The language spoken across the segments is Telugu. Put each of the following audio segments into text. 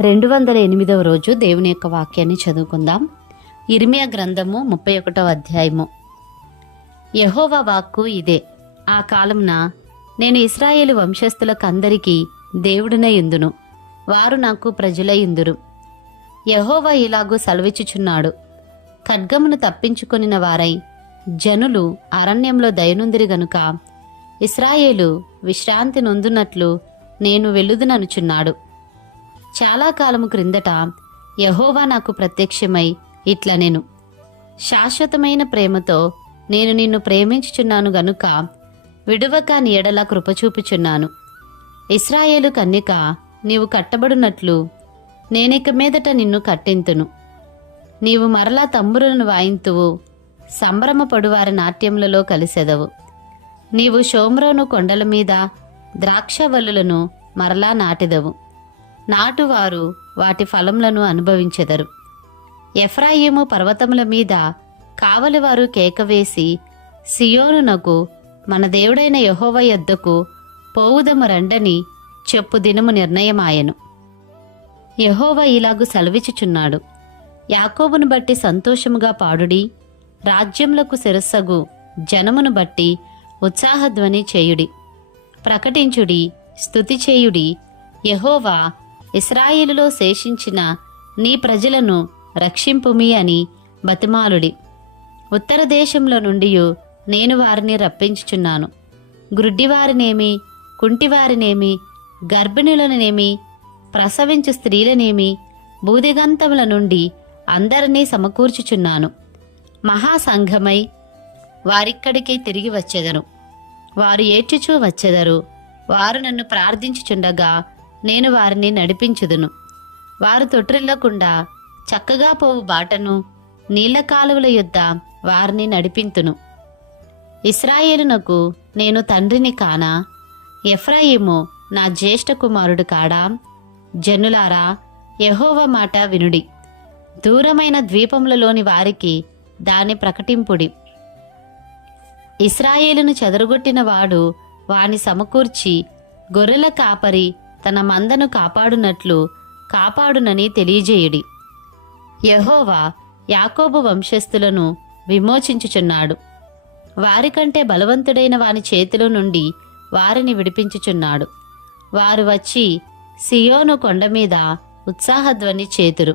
రెండు వందల ఎనిమిదవ రోజు దేవుని యొక్క వాక్యాన్ని చదువుకుందాం. ఇర్మియా గ్రంథము ముప్పై ఒకటవ అధ్యాయము. యహోవా వాక్కు ఇదే. ఆ కాలంన నేను ఇస్రాయేలు వంశస్థులకందరికీ దేవుడినై ఇందును వారు నాకు ప్రజలై ఇందురు యహోవా ఇలాగూ సెలవిచ్చుచున్నాడు. ఖడ్గమును తప్పించుకొనిన వారై జనులు అరణ్యంలో దయనుందిరి గనుక ఇస్రాయేలు విశ్రాంతి నొందునట్లు నేను వెలుదుననుచున్నాడు చాలా కాలము క్రిందట యహోవా నాకు ప్రత్యక్షమై ఇట్లా నేను శాశ్వతమైన ప్రేమతో నేను నిన్ను ప్రేమించుచున్నాను గనుక విడువక నీ ఎడల కృపచూపుచున్నాను ఇస్రాయేలు కన్యక నీవు కట్టబడినట్లు నేనిక మీదట నిన్ను కట్టింతును. నీవు మరలా తంబురులను వాయింతువు సంభ్రమపడువారి నాట్యములలో కలిసెదవు. నీవు షోమ్రోను కొండల మీద ద్రాక్షవల్లులను మరలా నాటిదవు. నాటువారు వాటి ఫలములను అనుభవించెదరు. ఎఫ్రాయిము పర్వతముల మీద కావలివారు కేకవేసి సియోనునకు మన దేవుడైన యహోవ యొద్దకు పోవుదము రండని చెప్పు దినము నిర్ణయమాయెను. యహోవ ఇలాగు సెలవిచుచున్నాడు యాకోబును బట్టి సంతోషముగా పాడుడి రాజ్యములకు శిరస్సగు జనమును బట్టి ఉత్సాహధ్వని చేయుడి ప్రకటించుడి స్థుతి చేయుడి యహోవా ఇస్రాయేలులో శేషించిన నీ ప్రజలను రక్షింపుమి అని బతిమాలుడి. ఉత్తర దేశంలో నుండి నేను వారిని రప్పించుచున్నాను. గ్రుడ్డివారినేమి కుంటివారినేమి గర్భిణులనేమి ప్రసవించు స్త్రీలనేమి బూదిగంతముల నుండి అందరినీ సమకూర్చుచున్నాను. మహాసంఘమై వారిక్కడికి తిరిగి వచ్చెదరు వారు ఏడ్చుచూ వచ్చెదరు. వారు నన్ను ప్రార్థించుచుండగా నేను వారిని నడిపించుదును. వారు తొట్రిల్లకుండా చక్కగా పోవు బాటను నీళ్ళ కాలువల యొద్ద వారిని నడిపింతును. ఇస్రాయేలునకు నేను తండ్రిని కానా ఎఫ్రాయిము నా జ్యేష్ఠ కుమారుడు కాడా? జనులారా యహోవ మాట వినుడి. దూరమైన ద్వీపములలోని వారికి దాని ప్రకటింపుడి. ఇస్రాయేలును చెదరగొట్టిన వాడు వాని సమకూర్చి గొర్రెల కాపరి తన మందను కాపాడునట్లు కాపాడునని తెలియజేయుడి. యహోవా యాకోబు వంశస్థులను విమోచించుచున్నాడు. వారికంటే బలవంతుడైన వాని చేతిలో నుండి వారిని విడిపించుచున్నాడు. వారు వచ్చి సియోను కొండ మీద ఉత్సాహధ్వని చేతురు.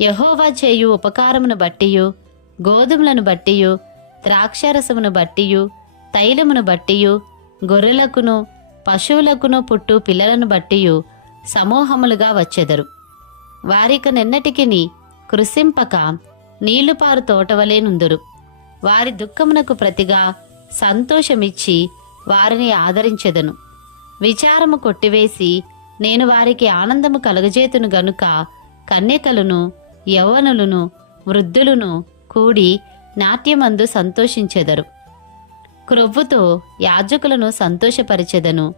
యహోవా చేయు ఉపకారమును బట్టియు గోధుమలను బట్టియు ద్రాక్షారసమును బట్టియు తైలమును బట్టియు గొర్రెలకును పశువులకును పుట్టు పిల్లలను బట్టియు సమూహములుగా వచ్చెదరు. వారిక నిన్నటికిని కృసింపక నీళ్ళుపారు తోటవలేనుందురు వారి దుఃఖమునకు ప్రతిగా సంతోషమిచ్చి వారిని ఆదరించెదను. విచారము కొట్టివేసి నేను వారికి ఆనందము కలగజేతును గనుక కన్యకలను యవ్వనులను వృద్ధులను కూడి నాట్యమందు సంతోషించెదరు. క్రొవ్వుతో యాజకులను సంతోషపరిచెదను.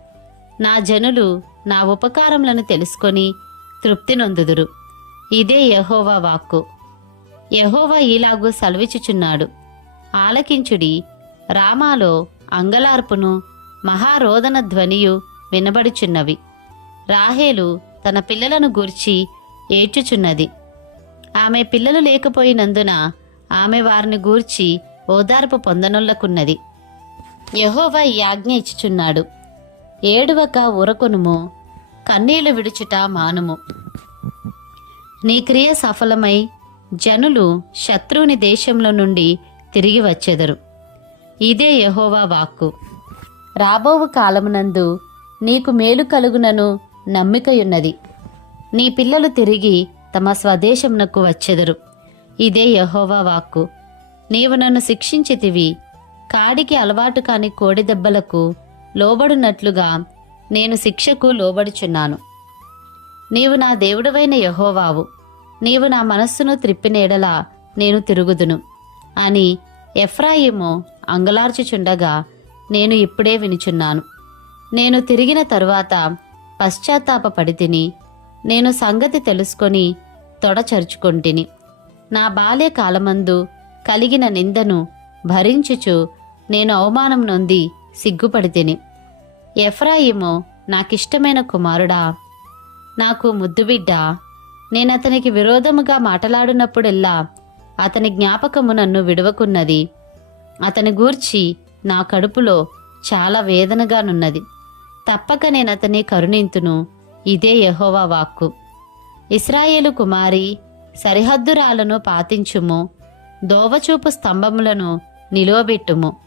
నా జనులు నా ఉపకారములను తెలుసుకొని తృప్తి నొందుదురు. ఇదే యహోవా వాక్కు. యహోవా ఈలాగు సెలవిచుచున్నాడు ఆలకించుడి రామాలో అంగలార్పును మహారోదన ధ్వనియు వినబడుచున్నవి. రాహేలు తన పిల్లలను గూర్చి ఏడ్చుచున్నది. ఆమె పిల్లలు లేకపోయినందున ఆమె వారిని గూర్చి ఓదార్పు పొందనొల్లకున్నది. యహోవా ఈ ఆజ్ఞ ఇచ్చుచున్నాడు. ఏడువక ఉరకొనుము కన్నీళ్ళు విడుచుట మానుము. నీ క్రియ సఫలమై జనులు శత్రువుని దేశంలో నుండి తిరిగి వచ్చెదరు. ఇదే యహోవా వాక్కు. రాబోవు కాలమునందు నీకు మేలు కలుగునను నమ్మికయున్నది. నీ పిల్లలు తిరిగి తమ స్వదేశమునకు వచ్చెదరు. ఇదే యహోవా వాక్కు. నీవు నన్ను శిక్షించితివి కాడికి అలవాటు కాని కోడి దెబ్బలకు లోబడినట్లుగా నేను శిక్షకు లోబడుచున్నాను. నీవు నా దేవుడవైన యహోవావు. నీవు నా మనస్సును త్రిప్పినేడలా నేను తిరుగుదును అని ఎఫ్రాయిము అంగలార్చుచుండగా నేను ఇప్పుడే వినుచున్నాను. నేను తిరిగిన తరువాత పశ్చాత్తాపపడి తిని నేను సంగతి తెలుసుకొని తొడచరుచుకొంటిని నా బాల్యకాలమందు కలిగిన నిందను భరించుచు నేను అవమానం నొంది సిగ్గుపడితిని. ఎఫ్రాయిము నాకిష్టమైన కుమారుడా నాకు ముద్దుబిడ్డ నేనతనికి విరోధముగా మాటలాడినప్పుడెల్లా అతని జ్ఞాపకము నన్ను విడవకున్నది. అతని గూర్చి నా కడుపులో చాలా వేదనగానున్నది తప్పక నేనతని కరుణింతును ఇదే యెహోవా వాక్కు. ఇస్రాయేలు కుమారి సరిహద్దురాలను పాతించుము దోవచూపు స్తంభములను నిలువబెట్టుము.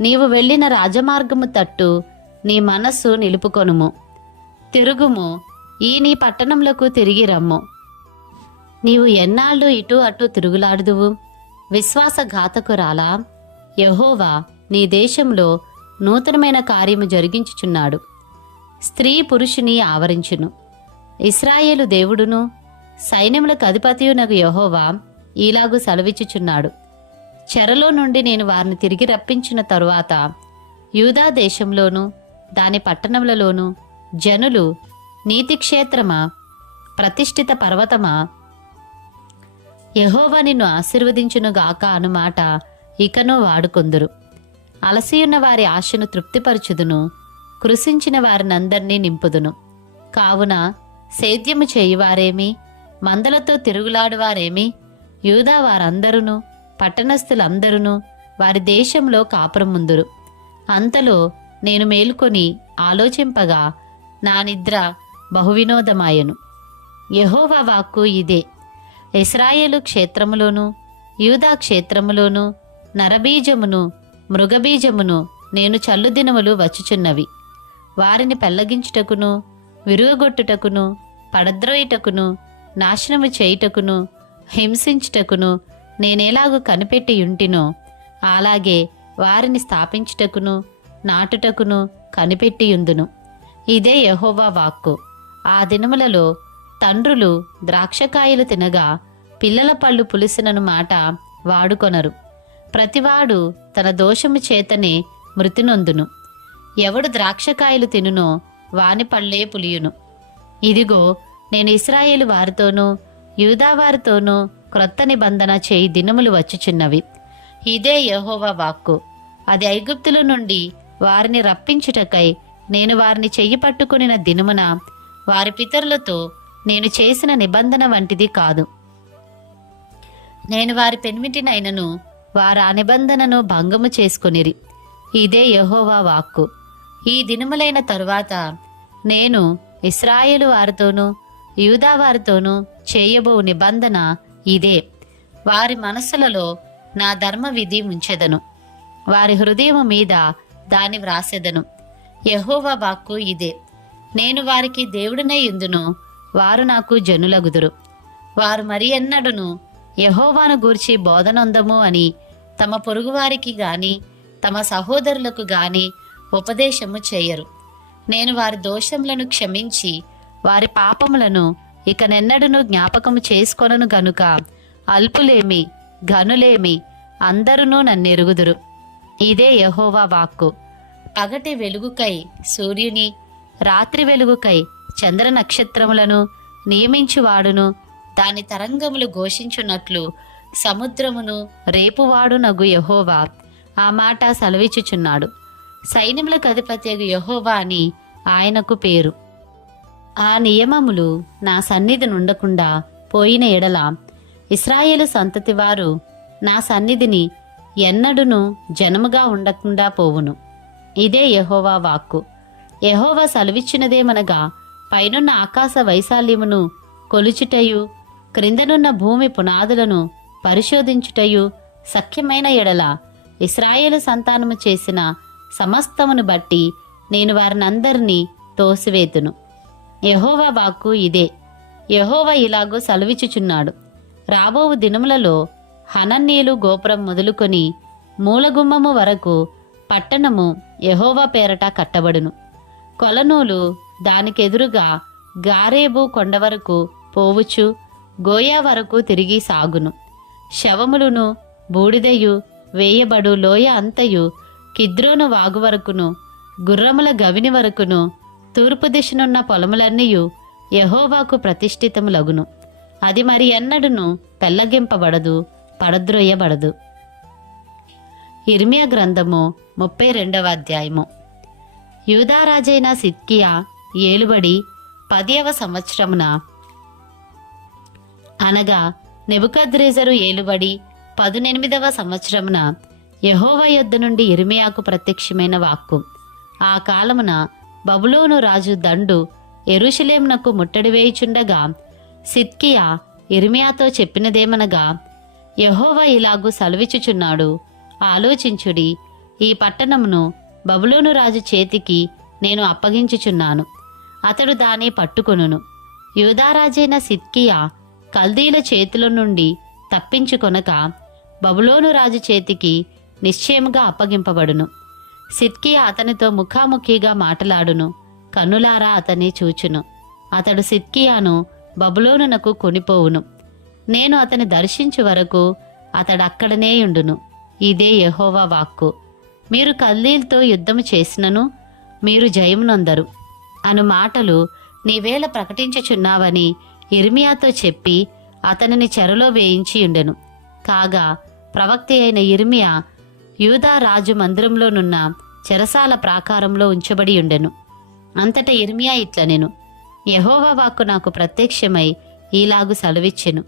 నీవు వెళ్ళిన రాజమార్గము తట్టు నీ మనస్సు నిలుపుకొనుము. తిరుగుము ఈ నీ పట్టణములకు తిరిగి రమ్ము. నీవు ఎన్నాళ్ళు ఇటు అటు తిరుగులాడుదువు? విశ్వాసఘాతకురాలా యహోవా నీ దేశంలో నూతనమైన కార్యము జరిగించుచున్నాడు. స్త్రీ పురుషుని ఆవరించును. ఇస్రాయేలు దేవుడును సైన్యములకు అధిపతియునకు యహోవా ఈలాగు సెలవిచ్చుచున్నాడు. చెరలో నుండి నేను వారిని తిరిగి రప్పించిన తరువాత యూదా దేశంలోను దాని పట్టణములలోను జనులు నీతిక్షేత్రమా ప్రతిష్ఠిత పర్వతమా? యహోవా నిన్ను ఆశీర్వదించునుగాక అనుమాట ఇకను వాడుకొందురు. అలసియున్న వారి ఆశను తృప్తిపరచుదును కృషించిన వారినందరినీ నింపుదును. కావున సేద్యము చేయువారేమి మందలతో తిరుగులాడువారేమి యూదా వారందరును పట్టణస్థులందరూ వారి దేశంలో కాపురం ముందురు అంతలో నేను మేలుకొని ఆలోచింపగా నా నిద్ర బహువినోదమాయను. యహోవా వాక్కు ఇదే. ఇస్రాయేలు క్షేత్రములోను యూదా క్షేత్రములోను నరబీజమును మృగబీజమును నేను చల్లుదినములు వచ్చుచున్నవి. వారిని పెళ్ళగించుటకును విరుగొట్టుటకును పడద్రోయుటకును నాశనము చేయుటకును హింసించుటకును నేనేలాగు కనిపెట్టి ఉంటినో అలాగే వారిని స్థాపించుటకును నాటుటకును కనిపెట్టియుందును ఇదే యహోవా వాక్కు. ఆ దినములలో తండ్రులు ద్రాక్షకాయలు తినగా పిల్లల పళ్ళు పులిసినను మాట వాడుకొనరు. ప్రతివాడు తన దోషము చేతనే మృతినొందును. ఎవడు ద్రాక్షకాయలు తినునో వాని పళ్ళే పులియును. ఇదిగో నేను ఇస్రాయేలు వారితోనూ యూదా వారితోనూ క్రొత్త నిబంధన చేయి దినములు వచ్చుచున్నవి. ఇదే యహోవా వాక్కు. అది ఐగుప్తుల నుండి వారిని రప్పించుటకై నేను వారిని చెయ్యి పట్టుకునిన దినమున వారి పితరులతో నేను చేసిన నిబంధన వంటిది కాదు. నేను వారి పెనిమిటినైనను వారు ఆ నిబంధనను భంగము చేసుకునిరి. ఇదే యహోవా వాక్కు. ఈ దినములైన తరువాత నేను ఇస్రాయేలు వారితోనూ యూదా వారితోనూ చేయబో నిబంధన ఇదే. వారి మనసులలో నా ధర్మ విధి ఉంచెదను వారి హృదయము మీద దాని వ్రాసెదను యహోవా వాక్కు ఇదే. నేను వారికి దేవుడినై ఉందును వారు నాకు జనులగుదురు. వారు మరి ఎన్నడును యహోవాను గూర్చి బోధనొందము అని తమ పొరుగువారికి గాని తమ సహోదరులకు గాని ఉపదేశము చేయరు. నేను వారి దోషములను క్షమించి వారి పాపములను ఇక నెన్నడును జ్ఞాపకము చేసుకొనను గనుక అల్పులేమి ఘనులేమి అందరునూ నన్నెరుగుదురు. ఇదే యహోవా వాక్కు. పగటి వెలుగుకై సూర్యుని రాత్రి వెలుగుకై చంద్ర నక్షత్రములను నియమించువాడును. దాని తరంగములు ఘోషించున్నట్లు సముద్రమును రేపువాడునగు యహోవా. ఆ మాట సెలవిచ్చుచున్నాడు. సైన్యములకు అధిపతి యహోవా అని ఆయనకు పేరు. ఆ నియమములు నా సన్నిధి నుండకుండా పోయిన ఎడల ఇస్రాయేలు సంతతి వారు నా సన్నిధిని ఎన్నడును జనముగా ఉండకుండా పోవును. ఇదే యహోవా వాక్కు. యహోవా సెలవిచ్చినదేమనగా పైనున్న ఆకాశ వైశాల్యమును కొలుచుటయు క్రిందనున్న భూమి పునాదులను పరిశోధించుటయు సఖ్యమైన ఎడల ఇస్రాయేలు సంతానము చేసిన సమస్తమును బట్టి నేను వారినందరినీ తోసివేతును. యహోవా వాక్కు ఇదే. యహోవ ఇలాగో సెలవిచ్చుచున్నాడు. రాబోవు దినములలో హనన్నీలు గోపురం మొదలుకొని మూలగుమ్మము వరకు పట్టణము యహోవా పేరట కట్టబడును. కొలనూలు దానికెదురుగా గారేబు కొండ వరకు పోవుచు గోయా వరకు తిరిగి సాగును. శవములును బూడిదయు వేయబడు లోయ అంతయు కిద్రోను వాగు వరకును గుర్రముల గవిని వరకును తూర్పు దిశనున్న పొలములన్నీయు యహోవాకు ప్రతిష్ఠితములగును. అది మరి ఎన్నడును పెల్లగింపబడదు పడద్రోయబడదు. ఇర్మియా గ్రంథము ముప్పై రెండవ అధ్యాయము. యూదారాజైన సిద్కియా ఏలుబడి పదియవ సంవత్సరమున అనగా నెబుకద్రేజరు ఏలుబడి పదునెనిమిదవ సంవత్సరమున యహోవా యొద్ద నుండి ఇర్మియాకు ప్రత్యక్షమైన వాక్కు. ఆ కాలమున బబులోను రాజు దండు ఎరుషలేంనకు ముట్టడి వేయుచుండగా సిద్కియా ఇర్మియాతో చెప్పినదేమనగా యహోవా ఇలాగు సెలవిచ్చుచున్నాడు ఆలోచించుడి ఈ పట్టణమును బబులోను రాజు చేతికి నేను అప్పగించుచున్నాను. అతడు దాని పట్టుకొనును. యూదారాజైన సిద్కియా కల్దీల చేతుల నుండి తప్పించుకొనక బబులోను రాజు చేతికి నిశ్చయముగా అప్పగింపబడును. సిద్కియా అతనితో ముఖాముఖిగా మాటలాడును. కన్నులారా అతన్ని చూచును. అతడు సిద్కియాను బబులోనునకు కొనిపోవును. నేను అతని దర్శించు వరకు అతడక్కడనే ఉండును. ఇదే యహోవా వాక్కు. మీరు కల్లీల్తో యుద్ధము చేసినను మీరు జయమునొందరు. అను మాటలు నీవేళ ప్రకటించుచున్నావని ఇర్మియాతో చెప్పి అతనిని చెరలో వేయించి ఉండెను. కాగా ప్రవక్త అయిన ఇర్మియా యూదారాజు మందిరంలోనున్న చెరసాల ప్రాకారంలో ఉంచబడి ఉండెను. అంతట ఇర్మియా ఇట్లనెను యెహోవా వాక్కు నాకు ప్రత్యక్షమై ఈలాగు సెలవిచ్చెను.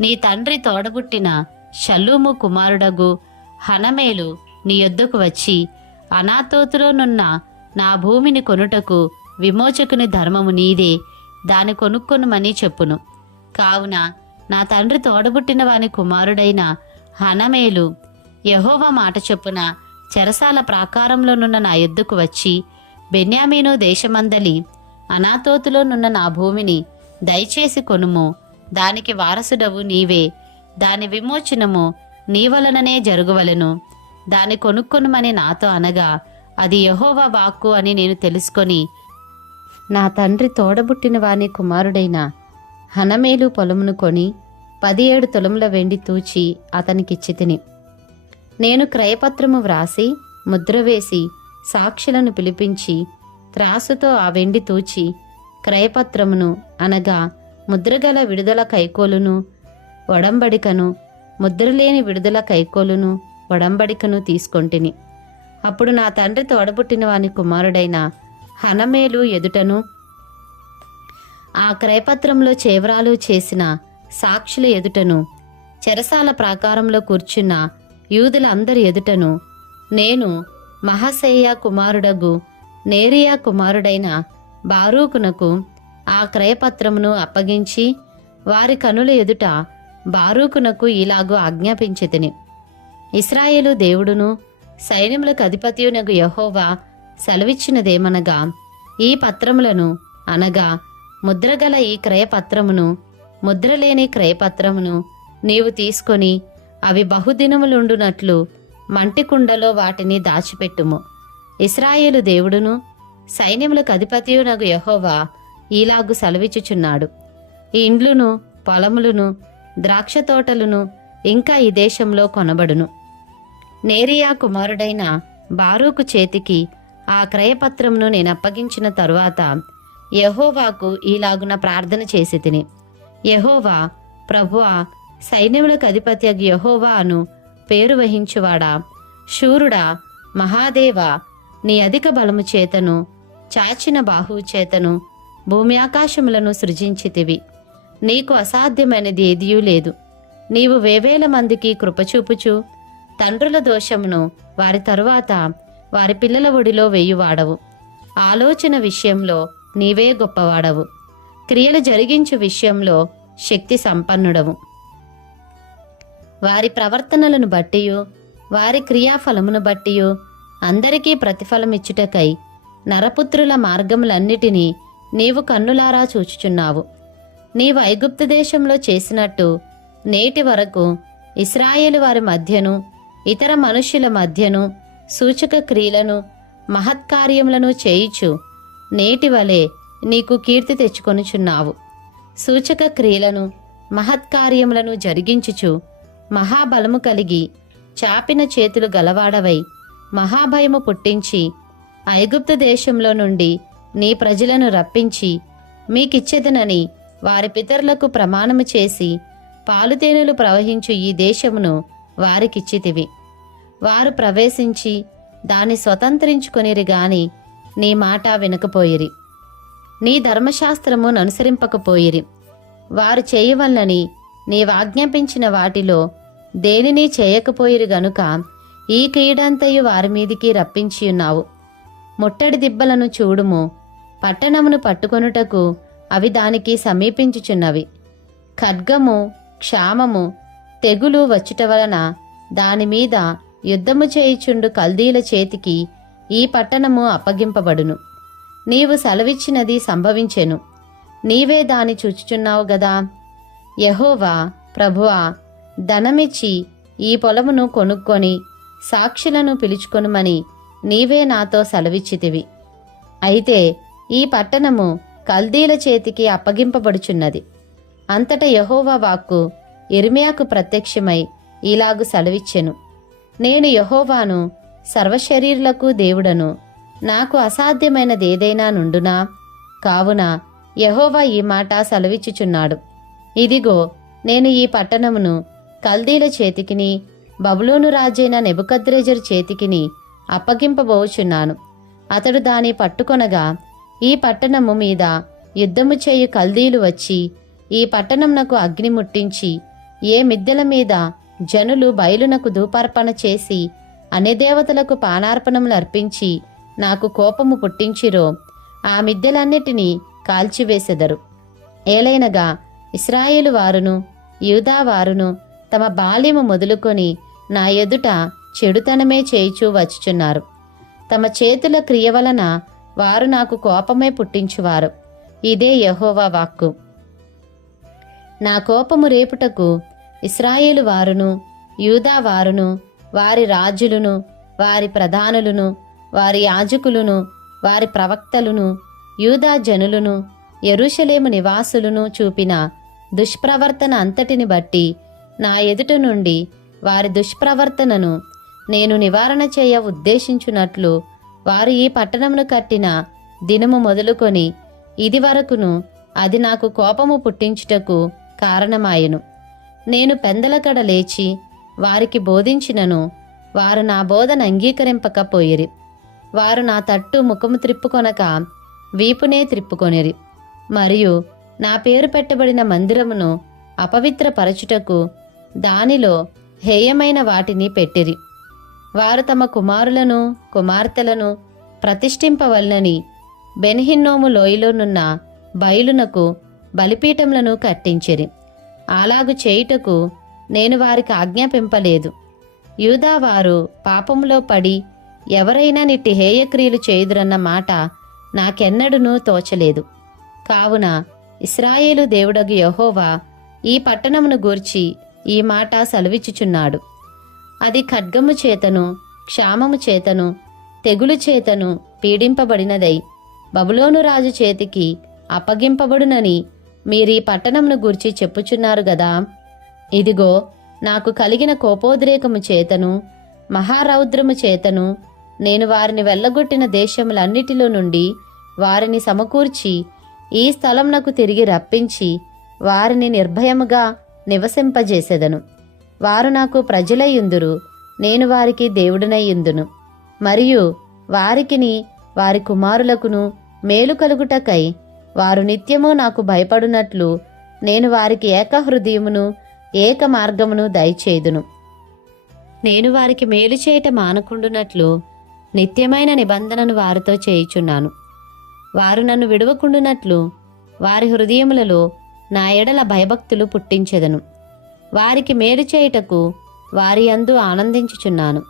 నీ తండ్రి తోడబుట్టిన షల్లూము కుమారుడగు హనమేలు నీ యొద్దకు వచ్చి అనాతోతులోనున్న నా భూమిని కొనుటకు విమోచకుని ధర్మము నీదే దాని కొనుక్కొనుమని చెప్పును. కావున నా తండ్రి తోడబుట్టిన వాని కుమారుడైన హనమేలు యహోవా మాట చొప్పున చెరసాల ప్రాకారంలోనున్న నా ఎద్దుకు వచ్చి బెన్యామీను దేశమందలి అనాతోతులోనున్న నా భూమిని దయచేసి కొనుము. దానికి వారసుడవు నీవే. దాని విమోచనము నీ వలననే జరుగువలెను. దాని కొనుక్కొనుమని నాతో అనగా అది యహోవా వాక్కు అని నేను తెలుసుకొని నా తండ్రి తోడబుట్టిన వాని కుమారుడైన హనమేలు పొలమును కొని పది ఏడు తులముల వెండి తూచి అతనికిచ్చి తిని. నేను క్రయపత్రము వ్రాసి ముద్ర వేసి సాక్షులను పిలిపించి త్రాసుతో ఆ వెండి తూచి క్రయపత్రమును అనగా ముద్రగల విడుదల కైకోలును ఒడంబడికను ముద్రలేని విడుదల కైకోలును ఒడంబడికను తీసుకొంటిని. అప్పుడు నా తండ్రి తోడబుట్టిన వాని కుమారుడైన హనమేలు ఎదుటను ఆ క్రయపత్రంలో చేవరాలు చేసిన సాక్షుల ఎదుటను చెరసాల ప్రాకారంలో కూర్చున్న యూదులందరి ఎదుటను నేను మహాశయ్య కుమారుడగు నేరియా కుమారుడైన బారూకునకు ఆ క్రయపత్రమును అప్పగించి వారి కనుల ఎదుట బారూకునకు ఇలాగూ ఆజ్ఞాపించితిని. ఇస్రాయేలు దేవుడును సైన్యములకు అధిపతియునగు యహోవా సెలవిచ్చినదేమనగా ఈ పత్రములను అనగా ముద్రగల ఈ క్రయపత్రమును ముద్రలేని క్రయపత్రమును నీవు తీసుకొని అవి బహుదినములుండునట్లు మంటికుండలో వాటిని దాచిపెట్టుము. ఇస్రాయేలు దేవుడును సైన్యములకు అధిపతియునగు యహోవా ఈలాగు సెలవిచ్చుచున్నాడు. ఈ ఇండ్లును పొలములను ద్రాక్ష తోటలను ఇంకా ఈ దేశంలో కొనబడును. నేరియా కుమారుడైన బారూకు చేతికి ఆ క్రయపత్రమును నేను అప్పగించిన తరువాత యహోవాకు ఈలాగున ప్రార్థన చేసి తిని. యహోవా ప్రభువా సైన్యములకు అధిపతి యహోవా అను పేరు వహించువాడా? శూరుడా మహాదేవా నీ అధిక బలము చేతను చాచిన బాహువు చేతను భూమి ఆకాశములను సృజించితివి. నీకు అసాధ్యమైనది ఏదియూ లేదు. నీవు వేవేల మందికి కృపచూపుచు తండ్రుల దోషమును వారి తరువాత వారి పిల్లల ఒడిలో వేయువాడవు. ఆలోచన విషయంలో నీవే గొప్పవాడవు. క్రియలు జరిగించు విషయంలో శక్తి సంపన్నుడవు. వారి ప్రవర్తనలను బట్టియు వారి క్రియాఫలమును బట్టియు అందరికీ ప్రతిఫలమిచ్చుటకై నరపుత్రుల మార్గములన్నిటినీ నీవు కన్నులారా చూచుచున్నావు. నీవు ఐగుప్తు దేశంలో చేసినట్టు నేటి వరకు ఇస్రాయేలు వారి మధ్యను ఇతర మనుష్యుల మధ్యను సూచక క్రియలను మహత్కార్యములను చేయుచు నేటి వలె నీకు కీర్తి తెచ్చుకొనుచున్నావు. సూచక క్రియలను మహత్కార్యములను జరిగించుచు మహాబలము కలిగి చాపిన చేతులు గలవాడవై మహాభయము పుట్టించి ఐగుప్తు దేశంలో నుండి నీ ప్రజలను రప్పించి మీకిచ్చెదనని వారి పితరులకు ప్రమాణము చేసి పాలుతేనెలు ప్రవహించు ఈ దేశమును వారికిచ్చితివి. వారు ప్రవేశించి దాన్ని స్వతంత్రించుకునిరి గాని నీ మాట వినకపోయిరి. నీ ధర్మశాస్త్రమును అనుసరింపకపోయిరి. వారు చేయవలనని నీవాజ్ఞాపించిన వాటిలో దేనిని చేయకపోయిరు గనుక ఈ కీడంతయు వారి మీదికి రప్పించియున్నావు. ముట్టడి దిబ్బలను చూడుము. పట్టణమును పట్టుకొనుటకు అవి దానికి సమీపించుచున్నవి. ఖడ్గము క్షామము తెగులు వచ్చుట వలన దానిమీద యుద్ధము చేయుచుండు కల్దీల చేతికి ఈ పట్టణము అప్పగింపబడును. నీవు సెలవిచ్చినది సంభవించెను. నీవే దాని చూచుచున్నావు గదా? యహోవా ప్రభువా ధనమిచ్చి ఈ పొలమును కొనుక్కొని సాక్షులను పిలుచుకొనుమని నీవే నాతో సెలవిచ్చితివి. అయితే ఈ పట్టణము కల్దీల చేతికి అప్పగింపబడుచున్నది. అంతట యహోవా వాక్కు ఇర్మియాకు ప్రత్యక్షమై ఇలాగు సెలవిచ్చెను. నేను యహోవాను సర్వశరీరులకు దేవుడను నాకు అసాధ్యమైనదేదైనా నుండునా? కావున యహోవా ఈ మాట సెలవిచ్చుచున్నాడు. ఇదిగో నేను ఈ పట్టణమును కల్దీల చేతికిని బబులోను రాజైన నెబుకద్రేజర్ చేతికిని అప్పగింపబోచున్నాను. అతడు దాని పట్టుకొనగా ఈ పట్టణము మీద యుద్ధము చేయు కల్దీలు వచ్చి ఈ పట్టణంనకు అగ్ని ముట్టించి ఏ మిద్దెల మీద జనులు బయలునకు ధూపార్పణ చేసి దేవతలకు పానార్పణములు అర్పించి నాకు కోపము పుట్టించిరో ఆ మిద్దెలన్నిటినీ కాల్చివేసెదరు. ఏలైనగా ఇస్రాయేలు వారును యూదా వారును తమ బాల్యము మొదలుకొని నా ఎదుట చెడుతనమే చేయిచూ వచ్చుచున్నారు. తమ చేతుల క్రియ వలన వారు నాకు కోపమే పుట్టించువారు. ఇదే యహోవా వాక్కు. నా కోపము రేపుటకు ఇస్రాయేలు వారును యూదా వారును వారి రాజులను వారి ప్రధానులను వారి యాజకులను వారి ప్రవక్తలను యూదా జనులను ఎరుషలేము నివాసులను చూపిన దుష్ప్రవర్తన అంతటిని బట్టి నా ఎదుట నుండి వారి దుష్ప్రవర్తనను నేను నివారణ చేయ ఉద్దేశించున్నట్లు వారు ఈ పట్టణమును కట్టిన దినము మొదలుకొని ఇది వరకును అది నాకు కోపము పుట్టించుటకు కారణమాయెను. నేను పెందలకడ లేచి వారికి బోధించినను వారు నా బోధన అంగీకరింపకపోయిరి. వారు నా తట్టు ముఖము త్రిప్పుకొనక వీపునే త్రిప్పుకొనిరి. మరియు నా పేరు పెట్టబడిన మందిరమును అపవిత్రపరచుటకు దానిలో హేయమైన వాటిని పెట్టిరి. వారు తమ కుమారులను కుమార్తెలను ప్రతిష్ఠింపవలనని బెన్హిన్నోము లోయలోనున్న బయలునకు బలిపీఠములను కట్టించిరి. అలాగు చేయుటకు నేను వారికి ఆజ్ఞాపింపలేదు. యూదావారు పాపంలో పడి ఎవరైనా నిట్టి హేయక్రియలు చేయుదురన్న మాట నాకెన్నడూనూ తోచలేదు. కావున ఇస్రాయేలు దేవుడగు యహోవా ఈ పట్టణమును గూర్చి ఈ మాట సెలవిచ్చుచున్నాడు. అది ఖడ్గము చేతను క్షామము చేతను తెగులు చేతను పీడింపబడినదై బబులోను రాజు చేతికి అప్పగింపబడునని మీరీ పట్టణమును గూర్చి చెప్పుచున్నారు గదా? ఇదిగో నాకు కలిగిన కోపోద్రేకము చేతను మహారౌద్రము చేతను నేను వారిని వెళ్ళగొట్టిన దేశములన్నిటిలో నుండి వారిని సమకూర్చి ఈ స్థలంనకు తిరిగి రప్పించి వారిని నిర్భయముగా నివసింపజేసెదను. వారు నాకు ప్రజలయ్యుందురు నేను వారికి దేవుడినయ్యుందును మరియు వారికిని వారి కుమారులకును మేలు కలుగుటకై వారు నిత్యము నాకు భయపడునట్లు నేను వారికి ఏక హృదయమును ఏక మార్గమును దయచేదును. నేను వారికి మేలు చేయట మానకుండునట్లు నిత్యమైన నిబంధనను వారితో చేయుచున్నాను. వారు నన్ను విడవకుండునట్లు వారి హృదయములలో నా ఎడల భయభక్తులు పుట్టించెదను. వారికి మేలు చేయుటకు వారి అందు ఆనందించుచున్నాను.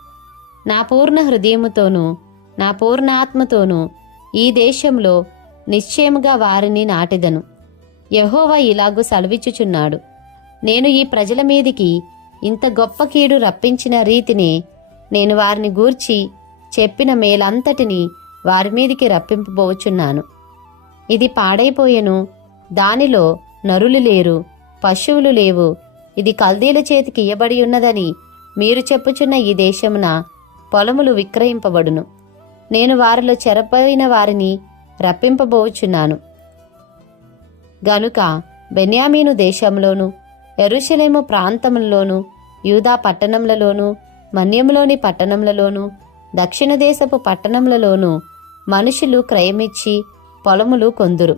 నా పూర్ణ హృదయముతోనూ నా పూర్ణాత్మతోనూ ఈ దేశంలో నిశ్చయముగా వారిని నాటెదను. యహోవా ఇలాగు సెలవిచ్చుచున్నాడు. నేను ఈ ప్రజల మీదికి ఇంత గొప్ప కీడు రప్పించిన రీతిని నేను వారిని గూర్చి చెప్పిన మేలంతటిని వారి మీదికి రప్పింపబోచున్నాను. ఇది పాడైపోయెను. దానిలో నరులు లేరు పశువులు లేవు. ఇది కల్దీల చేతికి ఇయ్యబడి ఉన్నదని మీరు చెప్పుచున్న ఈ దేశమున పొలములు విక్రయింపబడును. నేను వారిలో చెరపోయిన వారిని రప్పింపబోచున్నాను. గనుక బెన్యామీను దేశంలోను ఎరుషలేము ప్రాంతములలోను యూదా పట్టణములలోను మన్యములోని పట్టణములలోను దక్షిణ దేశపు పట్టణములలోను మనుషులు క్రయమిచ్చి పొలములు కొందురు.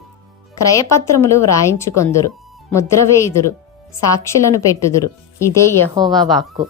క్రయపత్రములు వ్రాయించుకొందురు. ముద్రవేయుదురు. సాక్షులను పెట్టుదురు. ఇదే యహోవా వాక్కు.